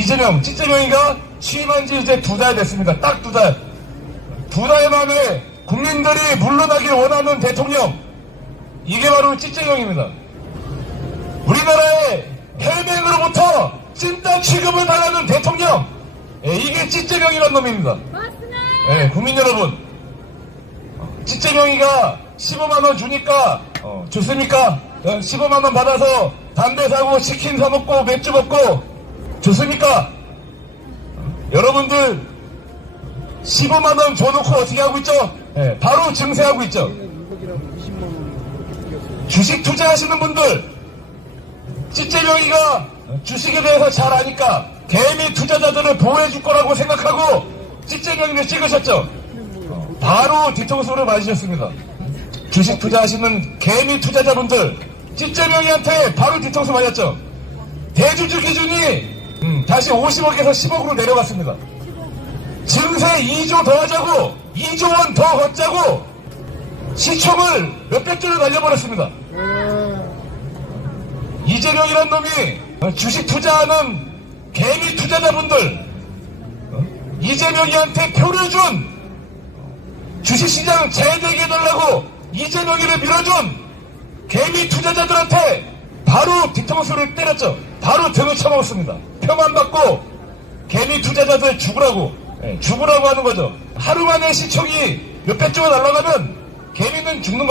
이재명, 찌재명이가 취임한 지 이제 두 달 됐습니다. 딱 두 달. 두 달 만에 국민들이 물러나길 원하는 대통령. 이게 바로 찌재명입니다. 우리나라의 헬맹으로부터 찐따 취급을 당하는 대통령. 예, 이게 찌재명이란 놈입니다. 예, 국민 여러분. 찌재명이가 15만원 주니까, 어, 좋습니까? 15만원 받아서 담배 사고 치킨 사먹고 맥주 먹고, 좋습니까? 어, 여러분들, 15만 원 줘놓고 어떻게 하고 있죠? 예, 바로 증세하고 있죠? 주식 투자하시는 분들, 찌재명이가 주식에 대해서 잘 아니까 개미 투자자들을 보호해줄 거라고 생각하고 찌재명이를 찍으셨죠? 어, 바로 뒤통수를 맞으셨습니다. 주식 투자하시는 개미 투자자분들, 찌재명이한테 바로 뒤통수 맞았죠? 대주주 기준이 음, 다시 50억에서 10억으로 내려갔습니다. 증세 2조 더 하자고 2조 원 더 걷자고 시총을 몇백 조를 날려버렸습니다. 이재명이란 놈이 주식 투자하는 개미 투자자분들 어? 이재명이한테 표를 준 주식시장 재되게 해달라고 이재명이를 밀어준 개미 투자자들한테 바로 뒤통수를 때렸죠. 바로 등을 쳐먹었습니다. 표만 받고 개미 투자자들 죽으라고 예, 죽으라고 하는 거죠. 하루 만에 시총이 몇백 조가 날아가면 개미는 죽는 겁니다.